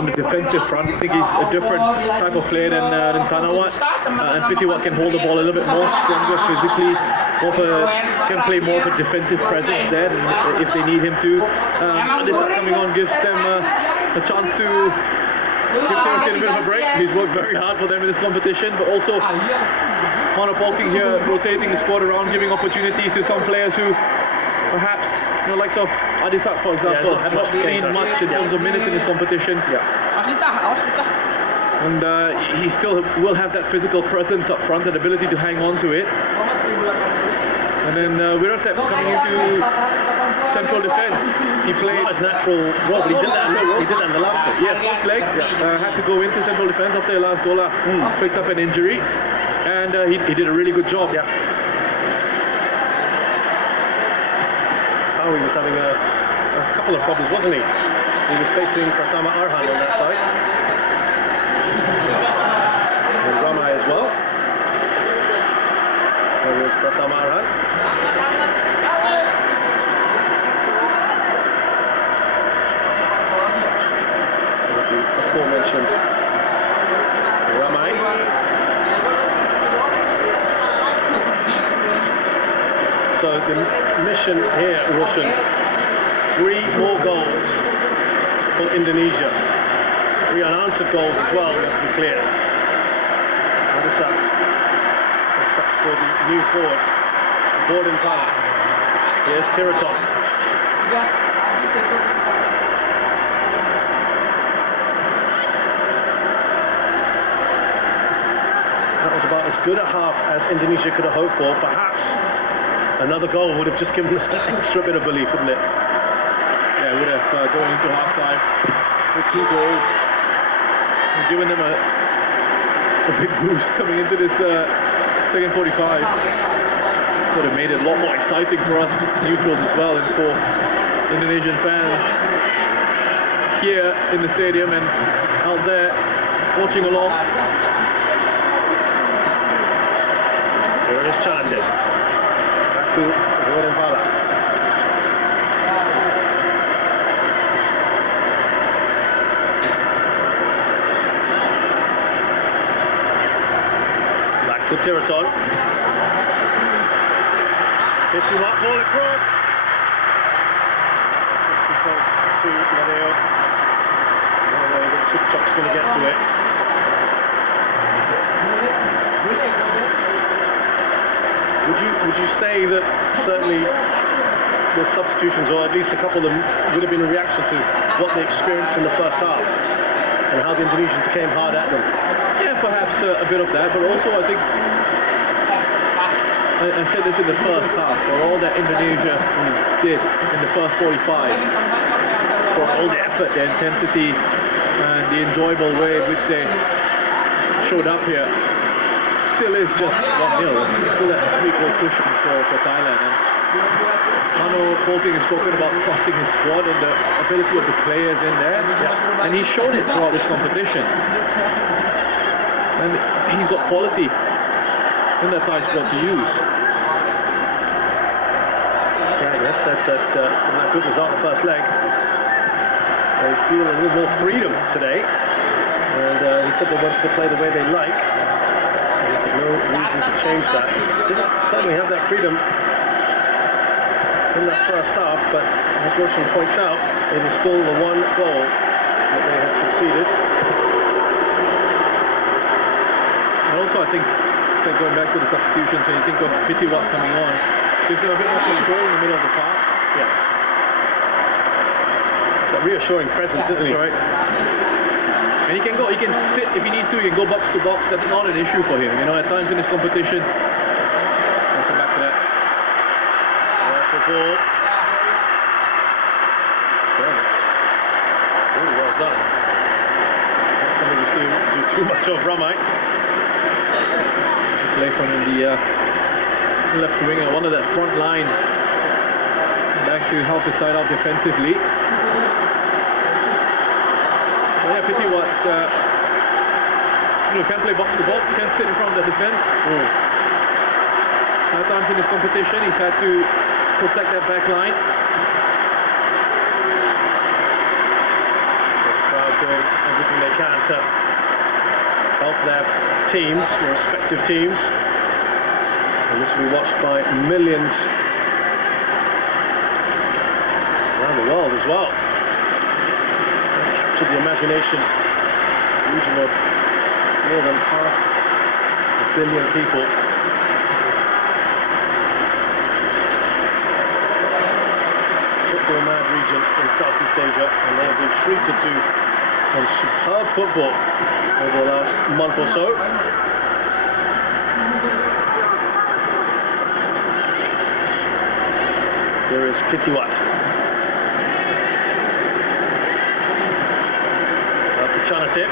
on the defensive front. I think he's a different type of player than Thanawat. And Pitiwat can hold the ball a little bit more, stronger physically, can play more of a defensive presence there if they need him to. This coming on gives them a chance to give Thursday a bit of a break. He's worked very hard for them in this competition, but also Manapolking here, rotating the squad around, giving opportunities to some players who perhaps, you know, likes of Adisak, for example, have not seen much in terms of minutes in this competition. And he still will have that physical presence up front and ability to hang on to it. And then Wiratep coming into central defence. He played his natural role, but he did that in the last game. Yeah, first leg. Had to go into central defence after the last goal. Picked up an injury, and he did a really good job. Yeah. He was having a couple of problems, wasn't he? He was facing Pratama Arhan on that side. And Ramai as well. There was Pratama Arhan. There's the aforementioned Ramai. So the mission here, Roshan, 3 more goals for Indonesia. 3 unanswered goals as well, we have to be clear. And this up. That's touch for the new forward, Gordon Power. Here's Tiraton. That was about as good a half as Indonesia could have hoped for. Perhaps another goal would have just given them an extra bit of belief, wouldn't it? Yeah, would have going into half-time with 2 goals and given them a big boost coming into this second 45. Would have made it a lot more exciting for us neutrals as well, and for Indonesian fans here in the stadium and out there watching along. Here it is challenging. To Gordon Pala. Back to Tiraton. Hits him up, ball across. Just too close to Ladeo. No way that Chukchuk's going to get to it. Would you say that certainly the substitutions, or at least a couple of them, would have been a reaction to what they experienced in the first half and how the Indonesians came hard at them? Yeah, perhaps a bit of that, but also I think I said this in the first half, for all that Indonesia did in the first 45, for all the effort, the intensity, and the enjoyable way in which they showed up here, still is just 1-0. It's still a 3-goal cushion for Thailand. And Mano Polting has spoken about trusting his squad and the ability of the players in there, and he's shown it throughout this competition. And he's got quality in that Thai squad to use. Gagner said that from that good result in the first leg, they feel a little more freedom today, and he said they wanted to play the way they like. No reason to change that. Didn't certainly have that freedom in that first half, but as Roshan points out, it is still the 1 goal that they have conceded. And also I think, going back to the substitutions, when you think of Pitiwat coming on, gives them a bit more control in the middle of the park. Yeah. It's a reassuring presence, isn't he? Right. And he can sit if he needs to, he can go box to box. That's not an issue for him. You know, at times in this competition, I'll come back to that. Ball. Yeah, that's really well done. Not something you see do too much of, Ramai. Play from the left winger, one of that front line, back to help his side out defensively. Yeah, Pitiwat, can play box to box, can sit in front of the defence. At times in this competition, he's had to protect that back line. The crowd doing everything they can to help their teams, their respective teams. And this will be watched by millions around the world as well. It's captured the imagination of a region of more than 500 million people. Football mad region in Southeast Asia, and they have been treated to some superb football over the last month or so. There is Pitiwat. Up to Chanatip.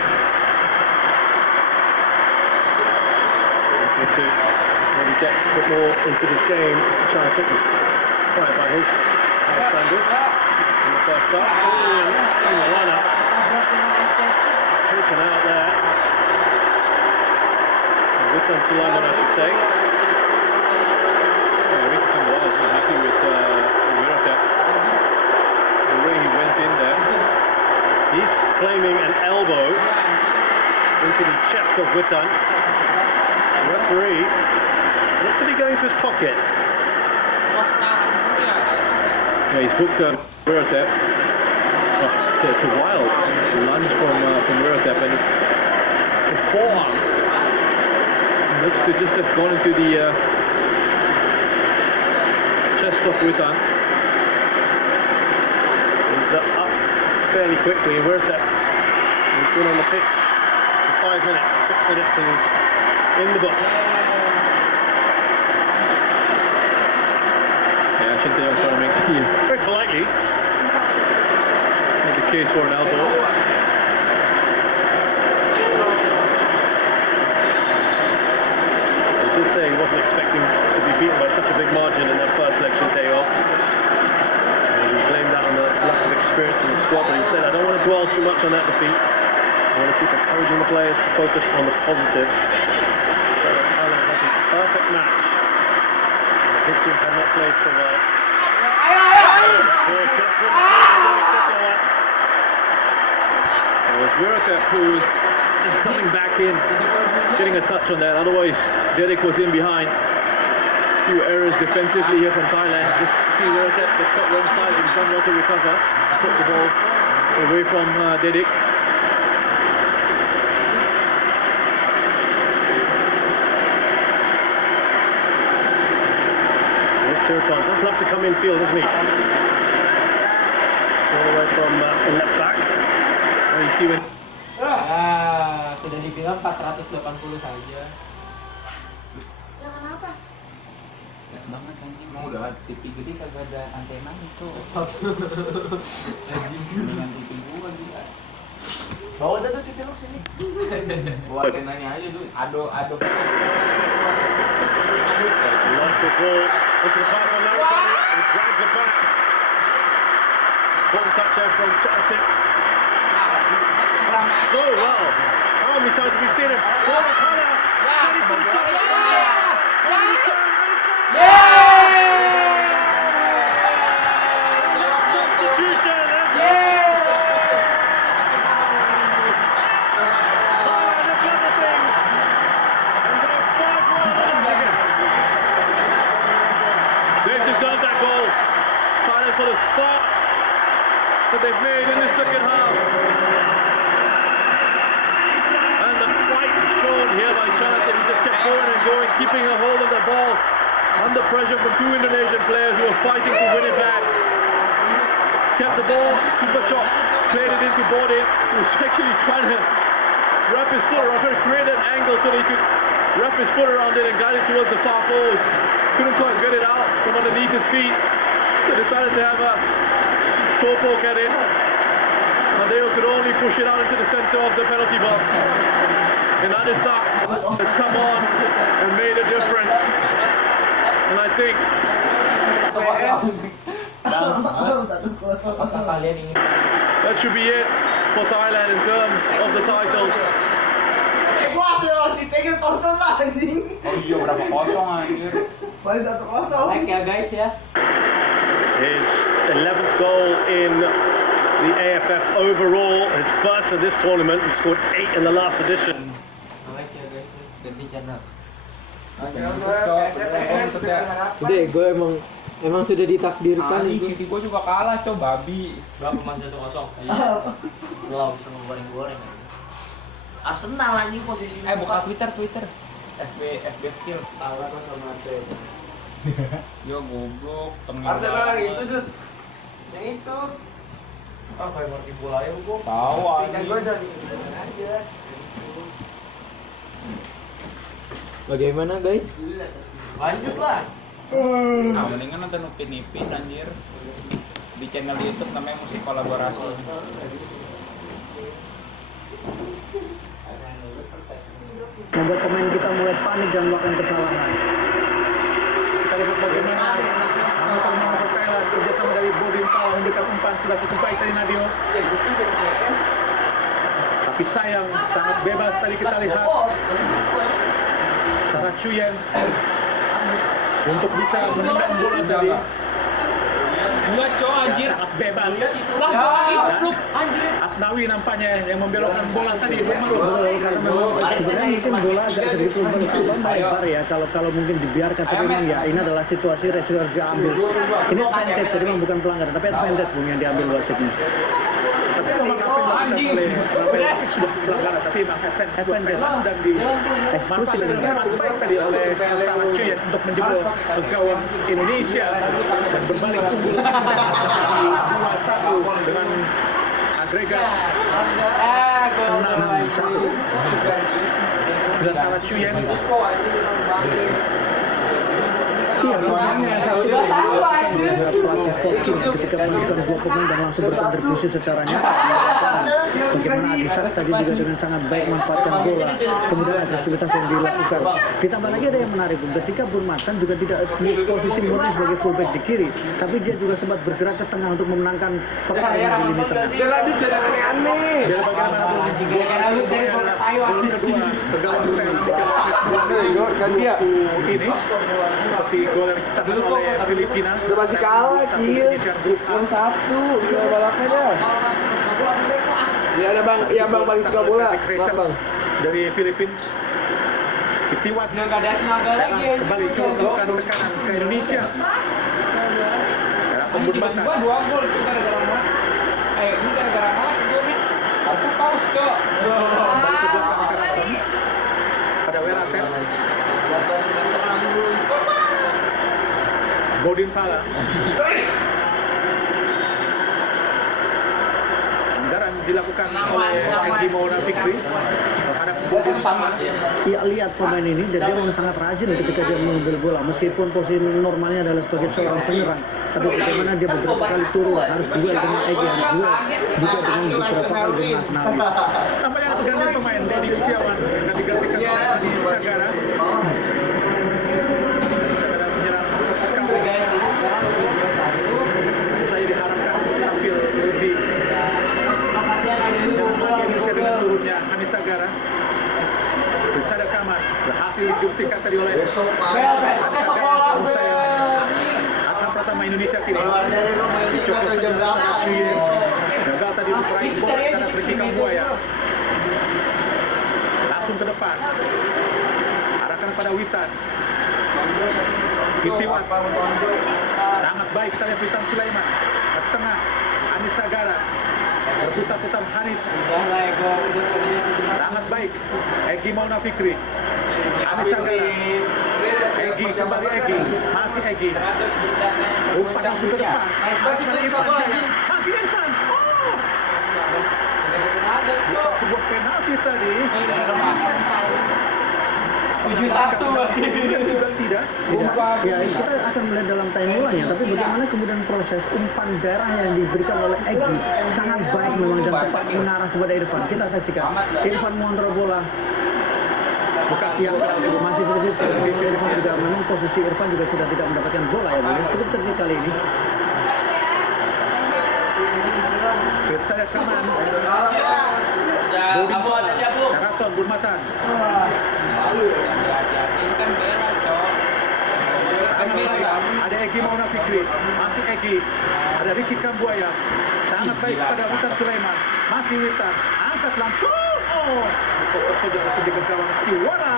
Looking to maybe get a bit more into this game. Chanatip was quite by his standards in the first half. In the run-up. Taken out there. Witan Sulaiman, I should say. Witan was not happy with Wiratep. The way he went in there. He's claiming an elbow into the chest of Witan. The referee looked to be going to his pocket. Yeah, he's booked Wiratep. It's a wild lunge from Wiratep, and it's a forearm. Looks to just have gone into the chest of Witan. He's up fairly quickly. Wiratep, he's been on the pitch for 5 minutes, 6 minutes, and he's in the book. Very politely made the case for an elbow. He did say he wasn't expecting to be beaten by such a big margin in that first selection day-off. And he blamed that on the lack of experience in the squad, but he said, I don't want to dwell too much on that defeat. I want to keep encouraging the players to focus on the positives. So Thailand had a perfect match. His team had not played so well. It was Wiratep who was just coming back in, getting a touch on that. Otherwise, Derek was in behind. A few errors defensively here from Thailand. Just see Wiratep, the shot wrong side, and done well to recover. Put the ball away from Derek. Tirton does love to come in field, doesn't he? All the way from left back. Oh, you see when... Sudah dibilang 480 saja. Ya kenapa? Ya banget nanti mau udah TV gede kagak ada antena itu. Dengan TV gua gila. Bawa dah tuh TV lu sini. Bawa antenanya aja dulu. Ado. Wonderful ball into the final now. It drags it back. Important touch there from Chanatip. So well. How many times have we seen him? Corner. Ready for the shot. Substitution. Thailand have done the things. And they're 5-1 again. They deserve that goal. Thailand for the start that they've made in the second half. And the fight shown here by Chanatip. He just kept going and going, keeping a hold of the ball under pressure from two Indonesian players who were fighting to win it back. Kept the ball, super chop, played it into Bodin, who was actually trying to wrap his foot around, trying to create an angle so that he could wrap his foot around it and guide it towards the far post. Couldn't quite get it out from underneath his feet. They decided to have a toe poke at it. Madeo could only push it out into the center of the penalty box. And Adisa has come on and made a difference. And I think that should be it for Thailand in terms of the title. Oh iya berapa kosong anjir. Masih 1-0. Like ya guys ya. His 11th goal in the AFF overall, his first of this tournament. He scored 8 in the last edition. Ganti channel. Udah, gue emang sudah ditakdirkan. City gue juga kalah, coba babi. Berapa mas 1-0? Selalu bisa goreng-goreng. Arsenal anjing posisinya. Buka Twitter. FB skill. Kalah kok sama Arsenal. Yo goblok, Arsenal yang itu, Jud. Yang itu. Kayak marki bola ya gua. Tahu Kan gua udah aja. Bagaimana guys? Lanjut lah. Nah, mendingan nonton Upin anjir. Di channel YouTube namanya Musik Kolaborasi. Membuat pemain kita mulai panik dan melakukan kesalahan. Kita lihat bagaimana anggota Thailand kerjasama dari Bodin Pal memberikan umpan sudah cukup baik tadi Nadio. Tapi sayang, sangat bebas tadi kita lihat Sarah Chuyen untuk bisa menendang bola tadi. Gua anjir. Sangat bebas. Goblok anjir. Asnawi nampaknya yang membelokkan bola tadi memang Karena memang sebenarnya mungkin bola agak sedikit melebar ya kalau mungkin dibiarkan, tapi memang ya ini adalah situasi resiko harus diambil. Ini advantage, jadi memang bukan pelanggaran, tapi advantage Bung yang diambil wasitnya. tapi memang apa yang dilakukan oleh sudah pelanggaran, tapi memang advantage dan dimanfaatkan dengan sangat baik tadi oleh Sarah Chuyen untuk menjebol ke gawang Indonesia dan berbalik unggul 2-1 dengan agregat 6-1. Dan Sarah Chuyen ketika memasukkan dua pemain dan langsung berkontribusi secara nyata. Bagaimana Adisa tadi juga dengan sangat baik memanfaatkan bola, kemudian agresivitas yang dilakukan. Ditambah lagi ada yang menarik, ketika Burmatan juga tidak di posisi murni sebagai fullback di kiri, tapi dia juga sempat bergerak ke tengah untuk memenangkan pertandingan di lini tengah. Jangan aneh-aneh. biar bagaimanapun gol kedua ke gawang Thailand ini seperti gol yang dicetak oleh Filipina. Masih kalah, Cil. Yang satu, kita balapnya dah. Ya ada bang, ya bang paling suka bola. Bang. Dari Filipina. Ketiwat kembali coba melakukan tekanan ke Indonesia. Karena pembunuhan. Dua gol itu gara-gara mana? Ini gara-gara mana itu nih? Harusnya paus, Cok. Kembali ke belakang Karaton. Pada Weraten. Bodin Pala. Pelanggaran dilakukan oleh Egy Maulana Fikri terhadap Bodin Pala. Ya, lihat pemain ini dan dia memang sangat rajin ketika dia mengambil bola, meskipun posisi normalnya adalah sebagai seorang penyerang, tapi bagaimana dia beberapa kali turun, harus duel dengan Egy, harus duel juga dengan beberapa kali dengan Asnawi. Nampaknya ganti pemain Denny Setiawan yang digantikan oleh Adi Sagara. Sagara menyerang sekali. Saya diharapkan tampil lebih Indonesia dengan turunnya Adi Sagara. Sada Kamat berhasil dibuktikan tadi oleh Atlet pertama Indonesia kini dicopot saja gagal tadi meraih bola karena berkikang buaya. Langsung ke depan arahkan pada Witan. Kitiwat sangat baik saya Witan Sulaiman ke tengah Anis Sagara berputar-putar Hanis sangat baik. Egy Maulana Fikri, Anis Sagara, Egy kembali Egy, masih Egy. Umpan langsung ke depan. Masih depan. Oh, sebuah penalti tadi. 7-1 juga tidak. Ya, kita akan melihat dalam timeline-nya, tapi bagaimana kemudian proses umpan darah yang diberikan oleh Egy sangat baik memang dan tepat mengarah kepada Irfan. Kita saksikan Irfan mengontrol bola. Bukan Yang masih berputar, Irfan juga memang posisi Irfan juga sudah tidak mendapatkan bola ya, cukup terjadi kali ini. Saya teman. Karaton Burmatan. Ada Egi Mauna Fikri, masuk Egi. Ada Ricky Kambuaya, sangat baik pada Witan Sulaiman. Masih Witan, angkat langsung. Oh, dipotong saja di gawang Siwara.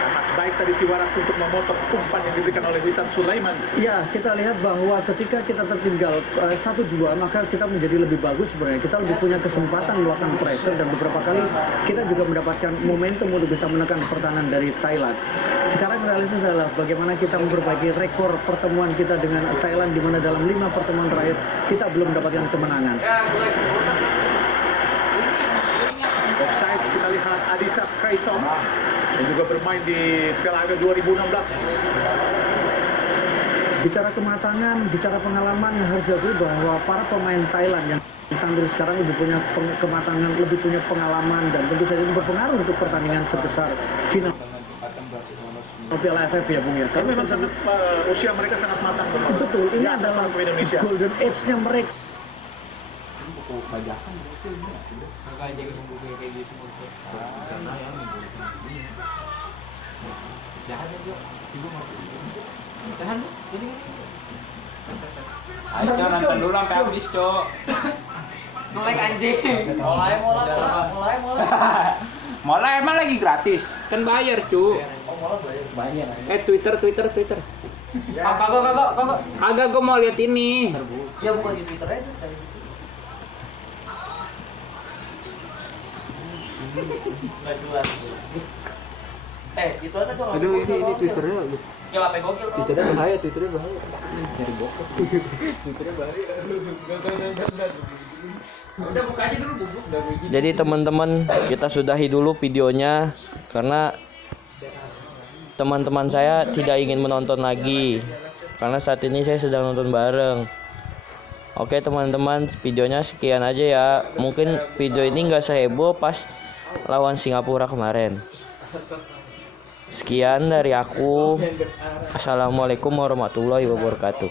Sangat baik tadi Siwara untuk memotong umpan yang diberikan oleh Witan Sulaiman. Ya, kita lihat bahwa ketika kita tertinggal 1-2, maka kita menjadi lebih bagus sebenarnya. Kita lebih punya kesempatan melakukan pressure dan beberapa kali kita juga mendapatkan momentum untuk bisa menekan pertahanan dari Thailand. Sekarang realitas adalah bagaimana kita memperbaiki rekor pertemuan kita dengan Thailand, di mana dalam 5 pertemuan terakhir kita belum mendapatkan kemenangan. Offside kita lihat Adisa Kaisong yang juga bermain di Piala AFF 2016. Bicara kematangan, bicara pengalaman, harus diakui bahwa para pemain Thailand yang tampil sekarang lebih punya kematangan, lebih punya pengalaman, dan tentu saja ini berpengaruh untuk pertandingan sebesar final Piala AFF ya Bung ya. Tapi memang sangat usia mereka sangat matang. Betul, ini Ya, adalah Indonesia. golden age-nya mereka. Bajakan gitu ini sudah kakak aja nunggu kayak gitu karena yang jahat aja juga mau tahan ini ayo nonton dulu sampai habis cok nge-like anjing mulai emang lagi gratis kan bayar cu bayar Twitter kagak gue mau lihat ini Ya bukan di Twitter aja. Nggak jelas. Itu ada tuh. aduh ini Twitternya Ya apa gokil kok. Twitternya bahaya nyari bokep Twitternya bahaya udah buka aja dulu bubuk udah begini. Jadi teman-teman kita sudahi dulu videonya karena teman-teman saya tidak ingin menonton lagi karena saat ini saya sedang nonton bareng. Oke teman-teman, videonya sekian aja ya. Mungkin video ini nggak seheboh pas lawan Singapura kemarin. Sekian dari aku. Assalamualaikum warahmatullahi wabarakatuh.